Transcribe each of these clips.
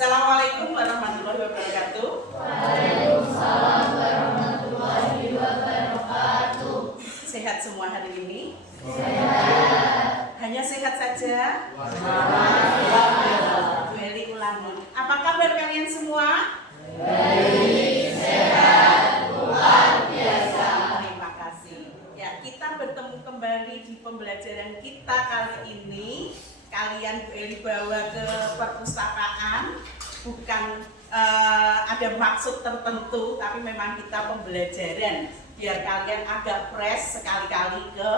Assalamualaikum warahmatullahi wabarakatuh. Waalaikumsalam warahmatullahi wabarakatuh. Sehat semua hari ini? Sehat. Hanya sehat saja? Beli ulangi. Apa kabar kalian semua? Baik, sehat, luar biasa. Terima kasih. Ya, kita bertemu kembali di pembelajaran kita kali ini. Kalian dibawa ke perpustakaan, bukan ada maksud tertentu, tapi memang kita pembelajaran biar kalian agak fresh sekali-kali ke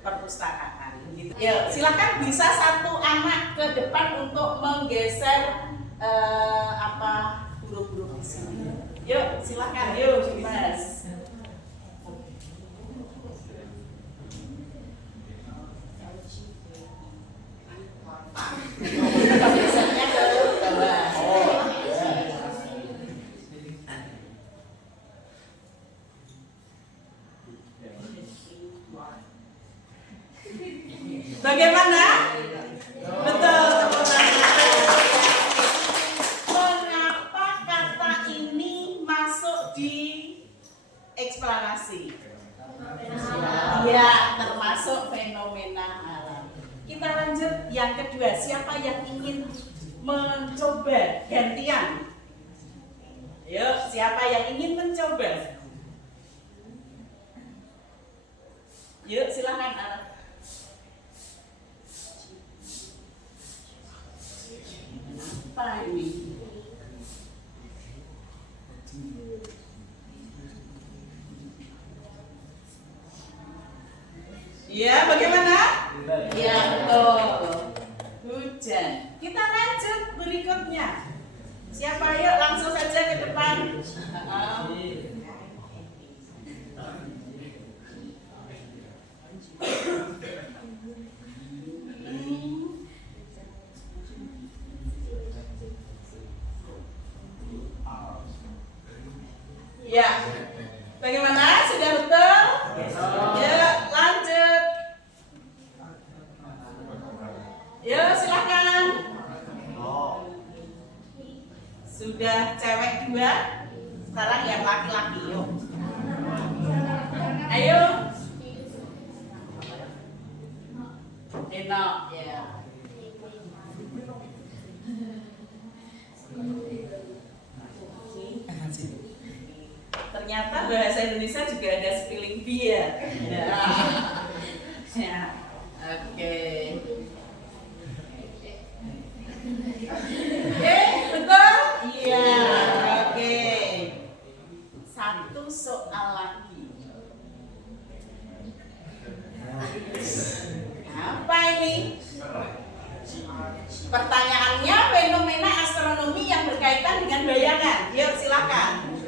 perpustakaan. Gitu. Ya, silakan bisa satu anak ke depan untuk menggeser huruf-huruf di sini. Yuk, silakan. Yuk, Mas. Gesernya ke bawah. Bagaimana? Betul, tepuk tangan. Mengapa kata ini masuk di eksplanasi? Ya, termasuk fenomena alam. Kita lanjut yang kedua. Siapa yang ingin mencoba gantian? Yuk, siapa yang ingin mencoba? Yuk, silakan. Apa ini? Ya, bagaimana? Ya, betul. Hujan. Kita lanjut berikutnya. Siapa? Yuk, langsung saja ke depan. Ya, bagaimana? Sudah betul? Ya, lanjut. Ya, silakan. Sudah cewek dua, sekarang yang laki-laki. Yuk. Ayo. Enak, ya. Ternyata bahasa Indonesia juga ada spelling bee ya. Ya. Oke. Betul? Iya. Oke. Satu soal lagi. Apa ini? Pertanyaannya fenomena astronomi yang berkaitan dengan bayangan. Yuk, silakan.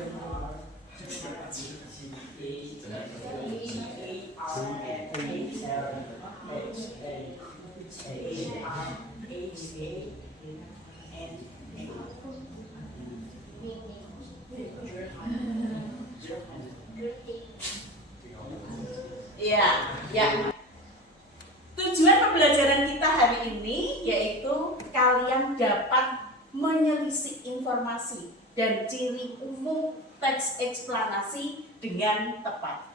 Ya. Tujuan pembelajaran kita hari ini yaitu kalian dapat menyelisih informasi dan ciri umum teks eksplanasi dengan tepat.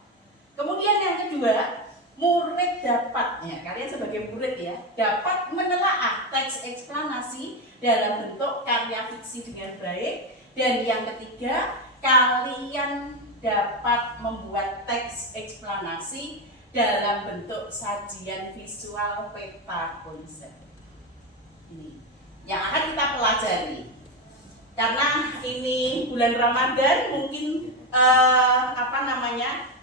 Kemudian yang kedua, murid dapatnya, kalian sebagai murid ya, dapat menelaah teks eksplanasi dalam bentuk karya fiksi dengan baik. Dan yang ketiga, kalian dapat membuat teks eksplanasi dalam bentuk sajian visual peta konsep. Ini yang akan kita pelajari. Karena ini bulan Ramadan, mungkin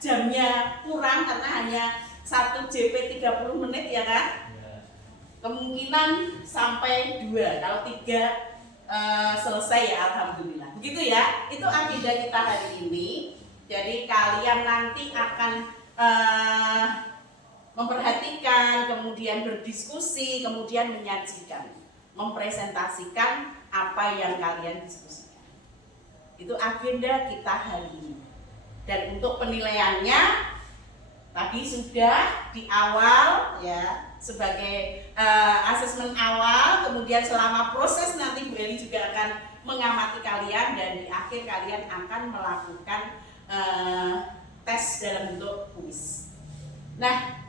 jamnya kurang karena hanya 1 JP 30 menit ya kan? Kemungkinan sampai 2, kalau 3 selesai ya alhamdulillah. Begitu ya, itu agenda kita hari ini. Jadi kalian nanti akan memperhatikan, kemudian berdiskusi, kemudian menyajikan, mempresentasikan apa yang kalian diskusikan. Itu agenda kita hari ini. Dan untuk penilaiannya Tadi sudah di awal ya sebagai asesmen awal, kemudian selama proses nanti Bu Eli juga akan mengamati kalian dan di akhir kalian akan melakukan tes dalam bentuk kuis. Nah,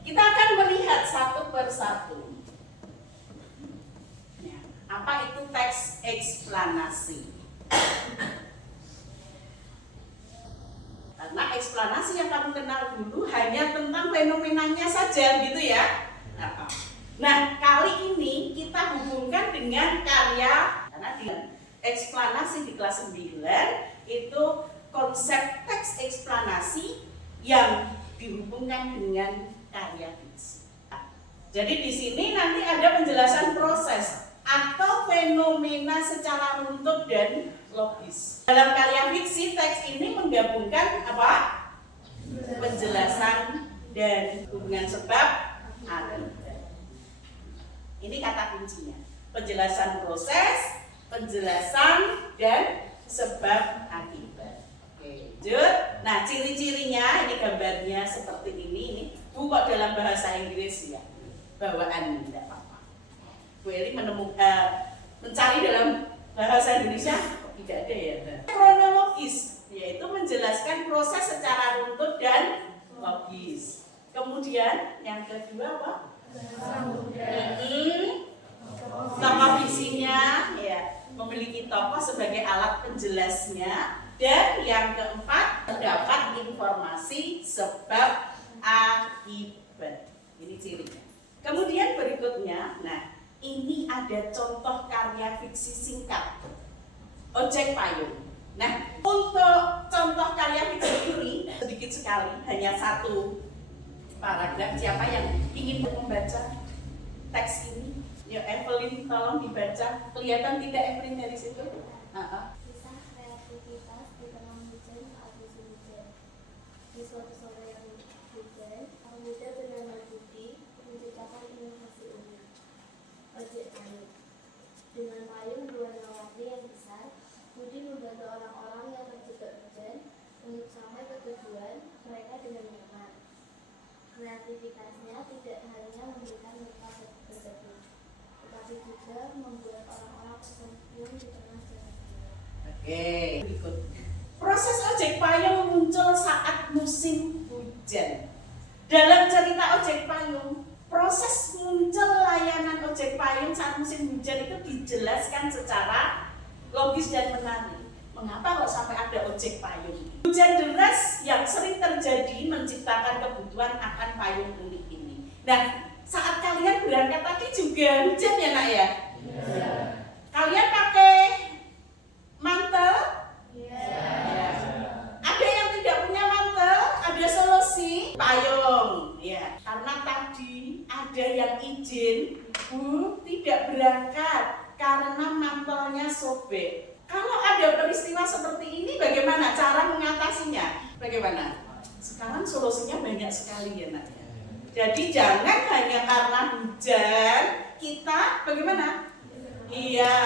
kita akan melihat satu persatu. Ya, apa itu teks eksplanasi? Karena eksplanasi yang kamu kenal dulu hanya tentang fenomenanya saja gitu ya. Nah, kali ini kita hubungkan dengan karya, karena di eksplanasi di kelas 9 itu konsep teks eksplanasi yang dihubungkan dengan karya fiksi. Jadi di sini nanti ada penjelasan proses atau fenomena secara runtut dan logis. Dalam karya fiksi, teks ini menggabungkan apa? Penjelasan dan hubungan sebab akibat. Ini kata kuncinya. Penjelasan proses, penjelasan dan sebab akibat. Oke, lanjut. Nah, ciri-cirinya ini gambarnya seperti ini. Bu kok dalam bahasa Inggris ya? Bawaan tidak apa-apa. Bu Eli mencari dalam bahasa Indonesia tidak ada ya. Kronologis yaitu menjelaskan proses secara runtut dan logis. Kemudian yang kedua apa? Tokoh fiksinya ya, memiliki tokoh sebagai alat penjelasnya. Dan yang keempat, terdapat informasi sebab akibat. Ini cirinya. Kemudian berikutnya, nah ini ada contoh karya fiksi singkat, Ojek Payung. Nah, untuk contoh karya fiksi ini sedikit sekali, hanya satu paragraf. Siapa yang ingin membaca teks ini? Ya, Evelyn, tolong dibaca. Kelihatan tidak Evelyn dari situ? Kisah kreativitas di tengah hujan saat musim hujan. Di suatu sore yang hujan, sang muda bernama Budi menciptakan inovasi unik, ojek payung. Dengan payung berwarna warni yang besar, Budi membantu orang-orang yang terjebak hujan untuk sampai ke tujuan mereka dengan nyaman. Kreativitasnya tidak hanya memberikan mereka berseduh, tetapi juga membuat orang-orang tersenyum di tengah jalan. Oke, berikut. Proses ojek payung muncul saat musim hujan. Dalam cerita ojek payung, proses muncul layanan ojek payung saat musim hujan itu dijelaskan secara logis dan menarik. Mengapa kok sampai ada ojek payung? Hujan deras yang sering terjadi menciptakan kebutuhan akan payung unik ini. Nah, saat kalian berangkat tadi juga hujan ya nak ya? Ya. Kalian pakai mantel? Ya. Ada yang tidak punya mantel? Ada solusi payung. Ya. Karena tadi ada yang izin Bu tidak berangkat karena mantelnya sobek. Kalau ada peristiwa seperti ini, bagaimana cara mengatasinya? Bagaimana? Sekarang solusinya banyak sekali ya nak. Jadi jangan hanya karena hujan kita bagaimana? Iya,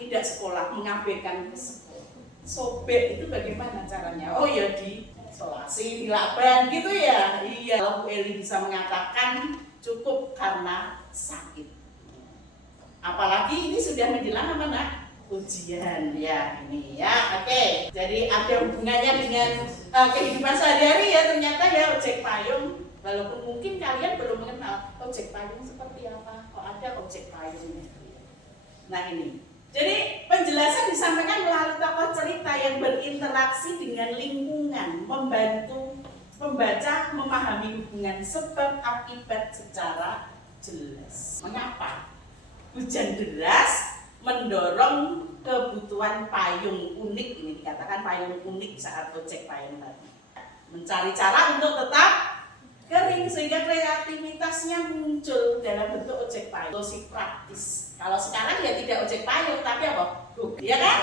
tidak sekolah, mengabaikan sekolah. Sobek itu bagaimana caranya? Oh ya di isolasi, dilakban gitu ya. Iya, kalau Bu Eli bisa mengatakan cukup karena sakit. Apalagi ini sudah menjelang apa nak? Ujian ya ini ya. Oke. Jadi ada hubungannya dengan kehidupan sehari-hari ya ternyata ya ojek payung. Walaupun mungkin kalian belum mengenal ojek payung seperti apa. Kok ada ojek payungnya? Nah ini. Jadi penjelasan disampaikan melalui tokoh cerita yang berinteraksi dengan lingkungan, membantu pembaca memahami hubungan sebab akibat secara jelas. Mengapa? Hujan deras mendorong kebutuhan payung unik, ini dikatakan payung unik saat ojek payung tadi. Mencari cara untuk tetap kering sehingga kreativitasnya muncul dalam bentuk ojek payung. Solusi praktis. Kalau sekarang ya tidak ojek payung tapi apa? Iya kan?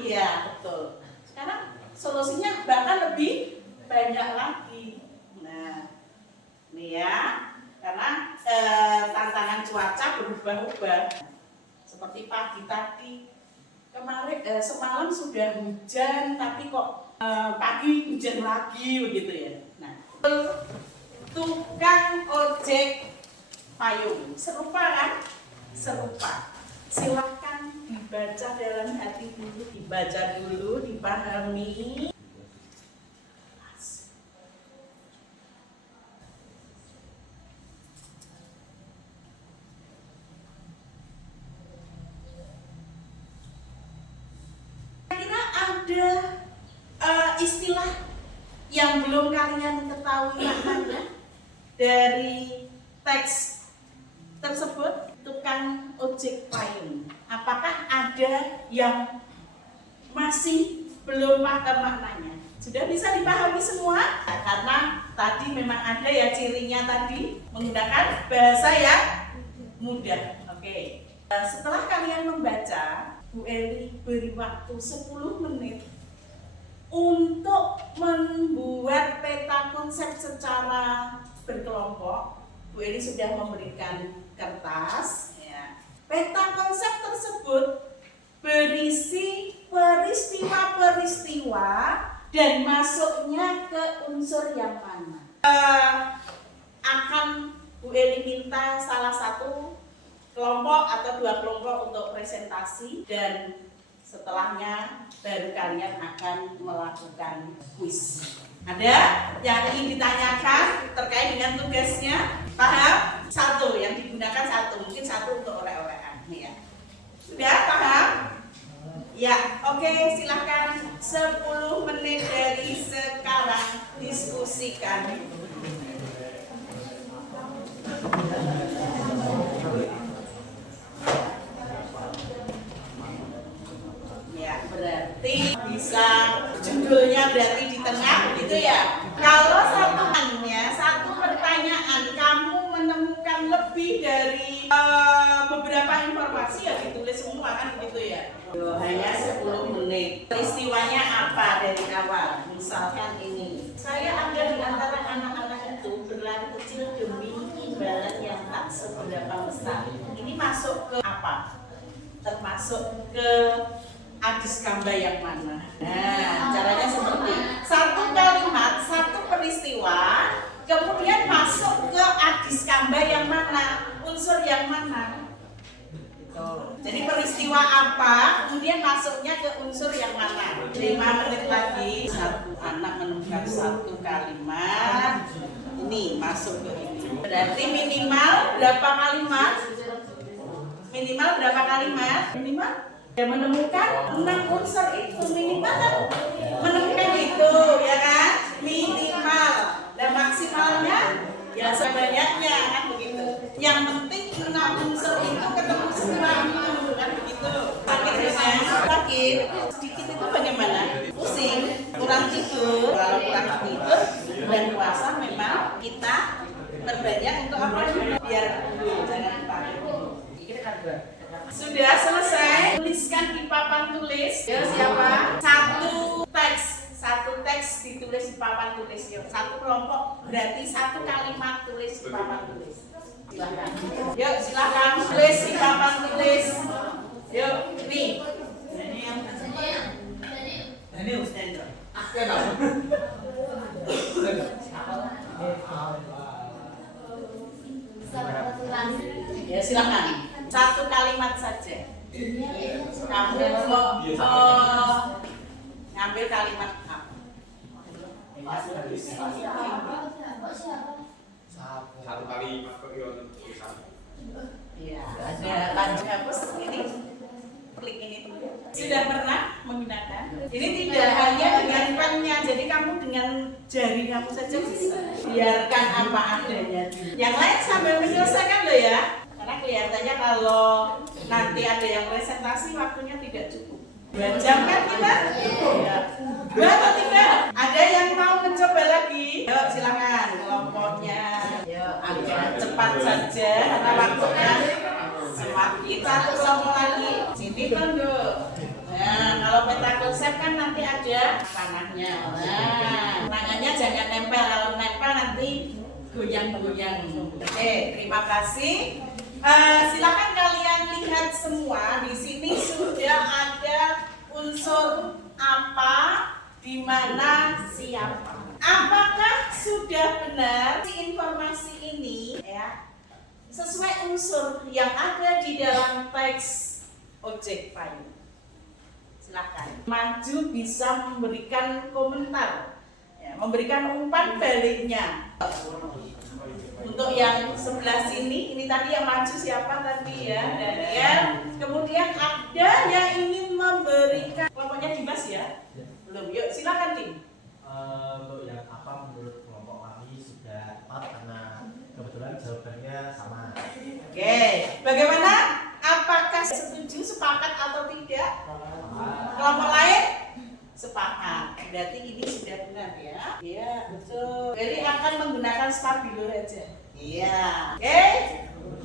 Iya, betul. Sekarang solusinya bahkan lebih banyak lagi. Nah, ini ya. Karena tantangan cuaca berubah-ubah. Seperti pagi tadi, kemarin semalam sudah hujan, tapi kok pagi hujan lagi begitu ya. Nah, Tukang ojek payung. Serupa kan? Serupa. Silahkan dibaca dalam hati dulu, dibaca dulu, dipahami. Kira ada istilah yang belum kalian ketahui maknanya dari teks tersebut? Tukang ojek payung. Apakah ada yang masih belum paham maknanya? Sudah bisa dipahami semua? Nah, karena tadi memang ada ya cirinya tadi menggunakan bahasa yang mudah. Oke. Setelah kalian membaca, Bu Eli beri waktu 10 menit untuk membuat peta konsep secara berkelompok. Bu Eli sudah memberikan kertas. Ya. Peta konsep tersebut berisi peristiwa-peristiwa dan masuknya ke unsur yang mana. Akan Bu Eli minta salah satu kelompok atau 2 kelompok untuk presentasi dan setelahnya baru kalian akan melakukan kuis. Ada yang ingin ditanyakan terkait dengan tugasnya? Paham? 1 yang digunakan 1, mungkin 1 untuk oleh-olehan ya. Sudah paham? Ya, oke, silakan 10 menit dari sekarang diskusikan. Ya, berarti bisa judulnya berarti di tengah gitu ya. Kalau satu pertanyaan kamu menemukan lebih dari beberapa informasi ya ditulis semua kan begitu ya. Hanya 10 menit. Peristiwanya apa dari awal? Misalkan ini. Saya ada di antara anak-anak itu berlari kecil demi imbalan yang tak seberapa besar. Ini masuk ke apa? Termasuk ke Adis Kamba yang mana? Nah, caranya seperti 1 kalimat, 1 peristiwa, kemudian masuk ke Adis Kamba yang mana? Unsur yang mana? Jadi peristiwa apa, kemudian masuknya ke unsur yang mana? 5 menit lagi, 1 anak menemukan 1 kalimat, ini masuk ke ini. Berarti minimal berapa kalimat? Minimal berapa kalimat? Minimal ya menemukan 6 unsur itu minimal kan? Menemukan itu ya kan? Minimal. Dan maksimalnya ya sebanyaknya kan begitu. Yang penting 6 unsur itu ketemu semua itu kan begitu. Sakit kan? Sakit. Sedikit itu bagaimana? Pusing, kurang tidur. Kalau kurang tidur bulan puasa memang kita berbanyak untuk apa? Biar jangan pakai. Sudah selesai, tuliskan di papan tulis. Yo, siapa? 1 teks ditulis di papan tulis. Yo, 1 kelompok berarti 1 kalimat tulis di papan tulis. Silakan. Yuk, silakan tulis di papan tulis. Yuk, nih. Ini Ustaz. Ya, silakan. 1 kalimat saja. Kamu mau ngambil kalimat apa? Satu kalimat kok tulisan. Iya, ada lanjut hapus ini. Klik ini dulu. Sudah pernah menggunakan? Ini tidak hanya dengan pennya, jadi kamu dengan jari kamu saja bisa. Biarkan apa adanya. Yang lain sambil menyelesaikan loh ya. Karena kelihatannya kalau nanti ada yang presentasi waktunya tidak cukup. 2 jam kan kita? Ya. 2 atau 3? Ada yang mau mencoba lagi? Yuk silakan kelompoknya. Yuk agak cepat saja karena waktunya semakin. 1 kelompok lagi. Sini tunggu. Nah kalau peta konsep kan nanti ada panahnya. Nah tangannya jangan nempel. Kalau nempel nanti goyang-goyang. Oke, terima kasih. Silakan kalian lihat semua di sini sudah ada unsur apa, di mana, siapa. apakah sudah benar informasi ini ya sesuai unsur yang ada di dalam teks ojek payung? Silakan maju bisa memberikan komentar, ya, memberikan umpan baliknya. Untuk yang sebelah sini, ini tadi yang maju siapa tadi ya, Daniel. Kemudian ada yang ingin memberikan, kelompoknya Dimas ya? Belum, yuk silakan Tim. Untuk yang apa menurut kelompok kami sudah tepat karena kebetulan jawabannya sama. Oke, bagaimana? Apakah setuju, sepakat atau tidak? Kelompok lain? Sepakat. Berarti ini sudah benar ya? Iya, betul. Jadi akan menggunakan stabilo aja. Iya. Oke.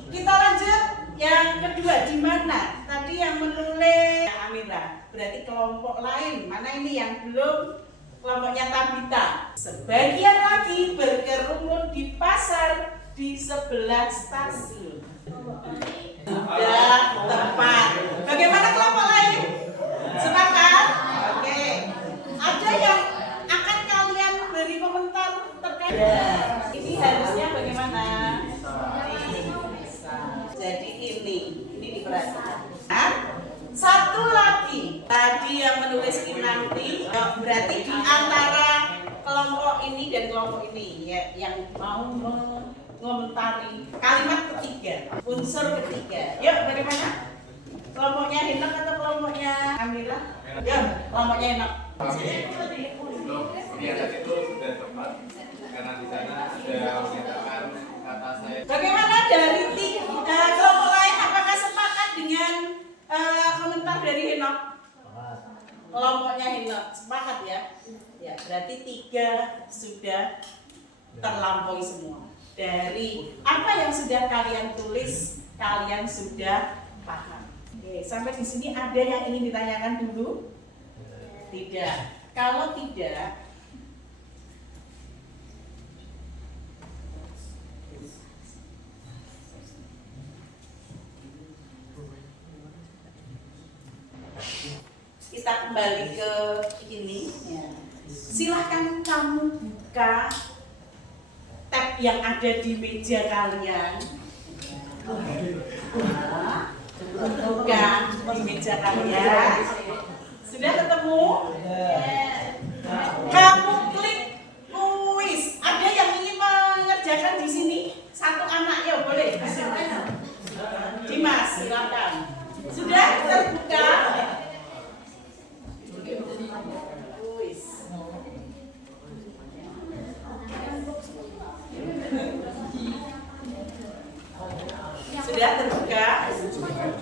Kita lanjut yang kedua, di mana? Tadi yang menulis Amira. Berarti kelompok lain. Mana ini yang belum? Kelompoknya Tabita. Sebagian lagi berkerumun di pasar di sebelah stasiun. Sudah tepat. Bagaimana kelompok lain? Sepakat? Oke. Ada yang akan kalian beri komentar terkait? Ini harusnya bagaimana? Bisa. Jadi ini diperhatikan. Satu lagi tadi yang menulis Kinanti, berarti di antara kelompok ini dan kelompok ini ya, yang mau mengomentari kalimat ketiga, unsur ketiga. Yuk, bagaimana? Kelompoknya Hinok atau kelompoknya Amira? Yuk, kelompoknya Hinok. Pernyataan itu sudah tepat karena di sana ada menyatakan kata saya. Bagaimana dari kelompok lain? Apakah sepakat dengan komentar dari Hinok? Kelompoknya Hinok sepakat ya? Ya, berarti 3 sudah terlampaui semua. Dari apa yang sudah kalian tulis, kalian sudah paham. Oke, sampai di sini ada yang ingin ditanyakan dulu? Tidak. Kalau tidak, kita kembali ke ini. Ya. Silahkan kamu buka tab yang ada di meja kalian. Buka di meja kalian. Sudah ketemu? Kamu klik kuis. Ada yang ingin mengerjakan di sini? Satu anak ya boleh. Dimas, silakan. Sudah terbuka? Kuis. Sudah terbuka?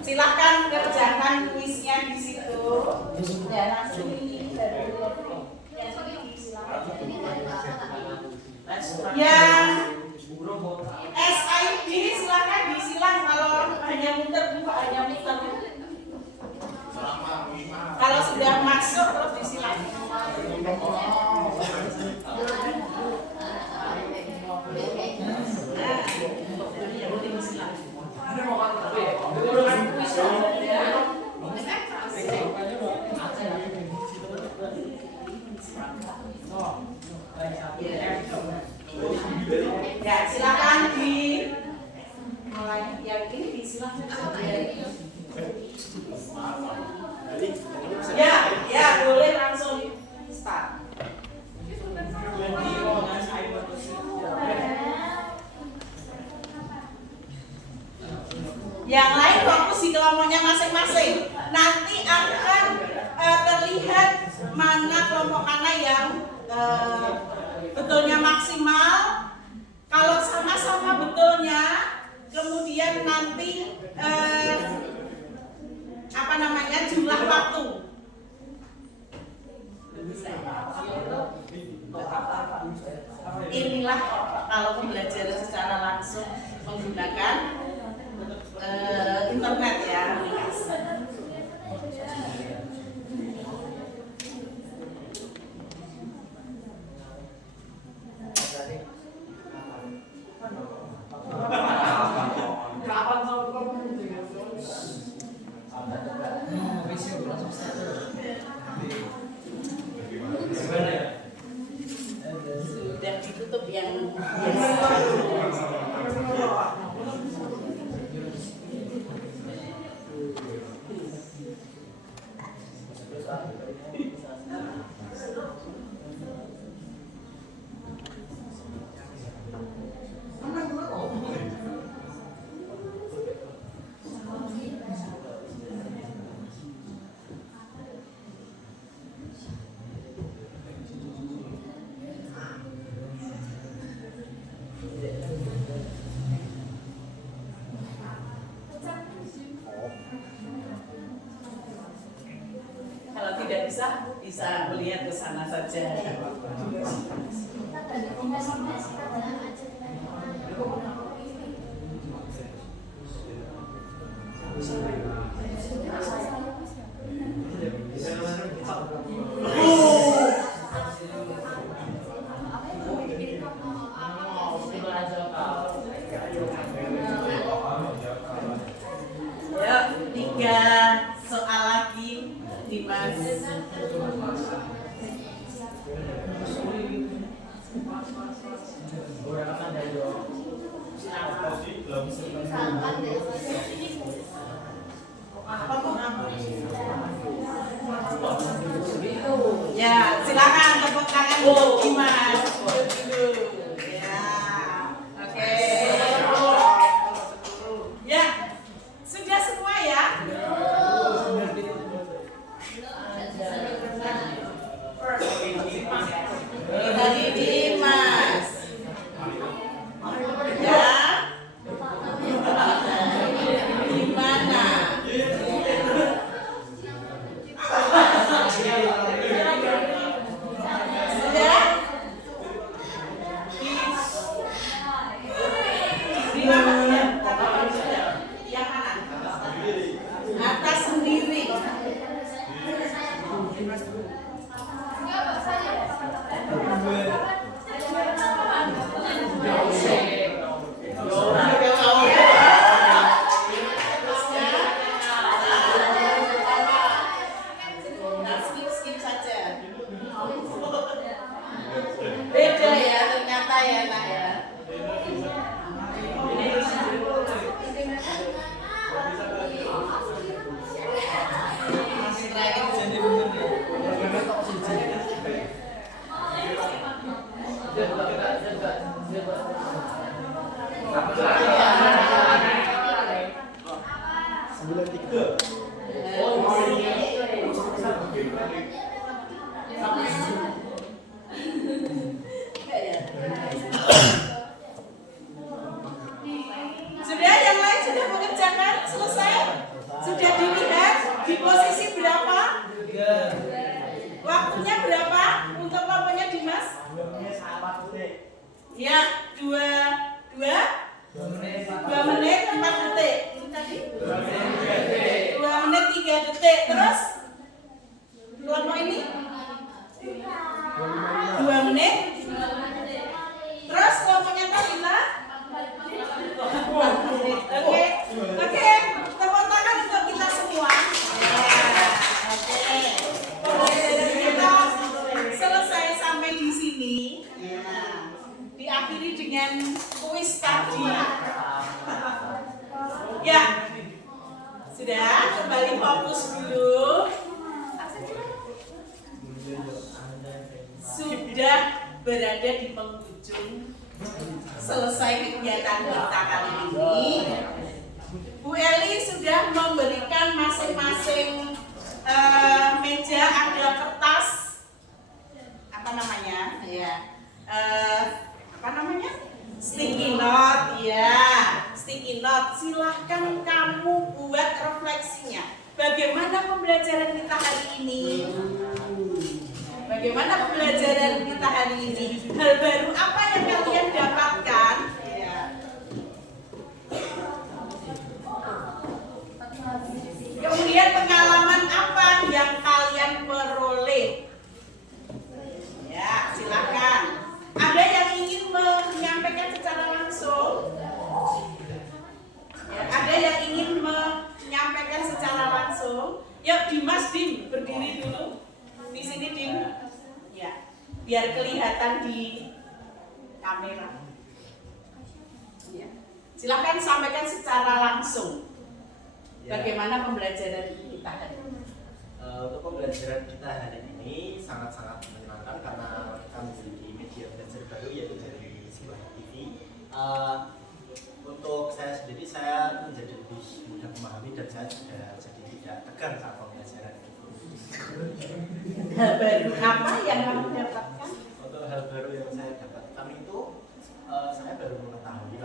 Silahkan kerjakan kuisnya di situ. Ya, langsung ini dari yang SID silahkan disilang. Kalau hanya muter buka, hanya muter. Kalau sudah masuk terus disilang. Ya, silakan di mulai yang ini disilakan. Ya, boleh langsung start. Yang lain fokus di kelompoknya masing-masing. Nanti akan terlihat mana kelompok mana yang betulnya maksimal. Kalau sama-sama betulnya, kemudian nanti jumlah waktu. Inilah kalau pembelajaran secara langsung menggunakan internet ya. bisa melihat ke sana saja. Yuk, 3 soal lagi, Dimas. Ya, silakan tepuk tangan untuk Dimas. Ya, oke. Ya, sudah semua ya? Dari Dimas. Ya. Gimana? Sudah? Di mana? Yang kanan. Atas sendiri. Skip saja. Beda ya ternyata ya nak ya. Masih terakhir jadi bener Sudah, yang lain sudah mengerjakan? Selesai? Sudah dilihat di posisi berapa? Waktunya berapa untuk kelompoknya Dimas? Ya, 2 menit 4 detik. Itu tadi? 2 menit 3 detik. Terus? Kelompok ini? 2 menit. Terus kelompoknya Tabita? Oke, tepuk tangan untuk kita semua. Oke, pembelajaran kita selesai sampai di sini. Diakhiri dengan kuis tadi. Ya, sudah kembali fokus dulu. Sudah berada di penghujung selesai kegiatan kita kali ini. Bu Eli sudah memberikan masing-masing meja ada kertas apa namanya ya sticky note ya, sticky note. Silahkan kamu buat refleksinya. Bagaimana pembelajaran kita hari ini? Bagaimana pembelajaran kita hari ini? Hal baru apa yang kalian dapatkan? Ya. Kemudian pengalaman apa yang kalian peroleh? Ya, silakan. Ada yang ingin menyampaikan secara langsung? Ya, ada yang ingin menyampaikan secara langsung? Yuk, Dimas, Dim, berdiri dulu. Di sini, Dim. Ya, biar kelihatan di kamera. Ya. Silakan sampaikan secara langsung. Bagaimana pembelajaran kita hari ini? Untuk pembelajaran kita hari ini sangat-sangat menyenangkan karena kita memiliki media belajar baru yaitu dari sebuah TV. Untuk saya sendiri, saya menjadi lebih mudah memahami dan saya sudah jadi tidak tegang saat pembelajaran itu. Hal baru apa yang kamu dapatkan? Untuk hal baru yang saya dapatkan itu, saya baru mengetahui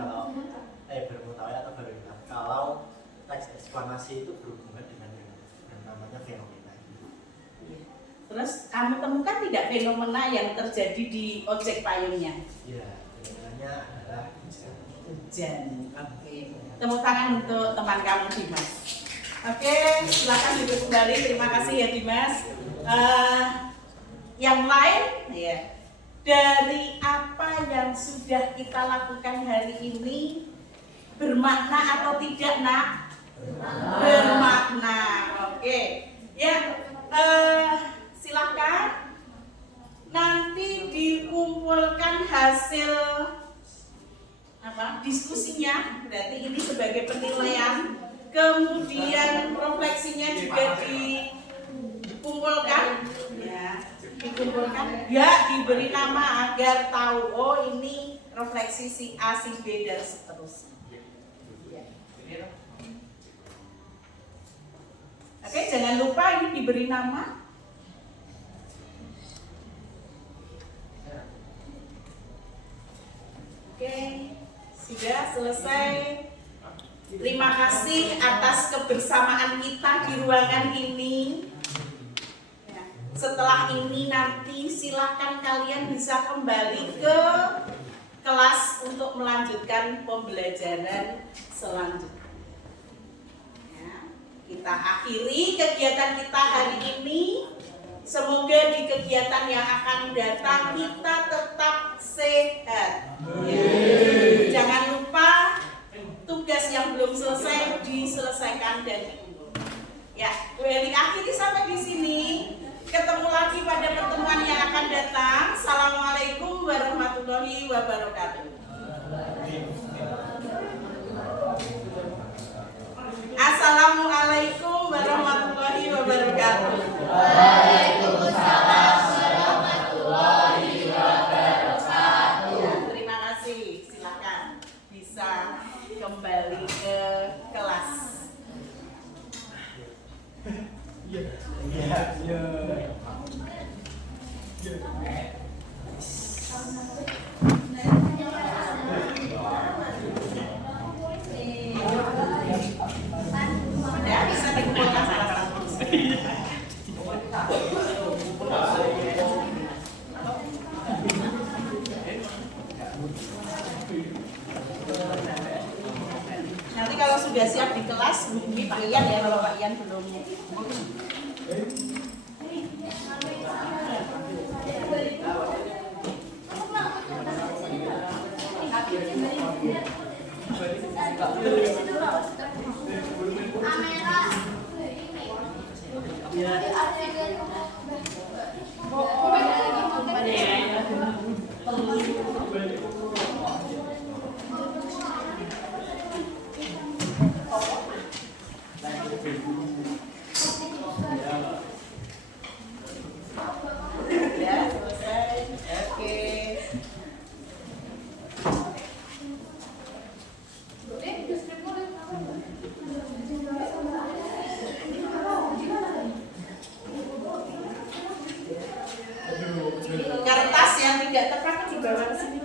kalau teks eksplanasi itu berhubungan dengan yang namanya fenomena. kamu temukan tidak fenomena yang terjadi di objek payungnya? Ya, fenomenanya adalah hujan. Hujan. Oke. Tepuk tangan untuk teman kamu Dimas. Oke, silakan duduk kembali. Terima kasih ya Dimas. Yang lain, ya. Dari apa yang sudah kita lakukan hari ini bermakna atau tidak, Nak? Bermakna. Oke. Ya, silakan nanti dikumpulkan hasil diskusinya, berarti ini sebagai penilaian, kemudian refleksinya juga dikumpulkan, ya, diberi nama agar tahu, oh ini refleksi si A, si B dan seterusnya. Ya. Oke, jangan lupa ini diberi nama. Oke, sudah selesai. Terima kasih atas kebersamaan kita di ruangan ini. Ya, setelah ini nanti silakan kalian bisa kembali ke kelas untuk melanjutkan pembelajaran selanjutnya. Kita akhiri kegiatan kita hari ini. Semoga di kegiatan yang akan datang kita tetap sehat. Jangan lupa tugas yang belum selesai diselesaikan dan dikumpulkan. Ya, akhiri sampai di sini. Ketemu lagi pada pertemuan yang akan datang. Assalamualaikum warahmatullahi wabarakatuh. Assalamualaikum warahmatullahi wabarakatuh. Waalaikumsalam warahmatullahi wabarakatuh. Ya, terima kasih. Silakan bisa kembali ke kelas. Ya, bisa dikumpulkan salah satu. Nanti kalau sudah siap di kelas, hubungi Pak Ian ya, kalau Pak Ian belum. Ya, selesai. Oke. Kertas yang tidak terpakai dibawa ke sini.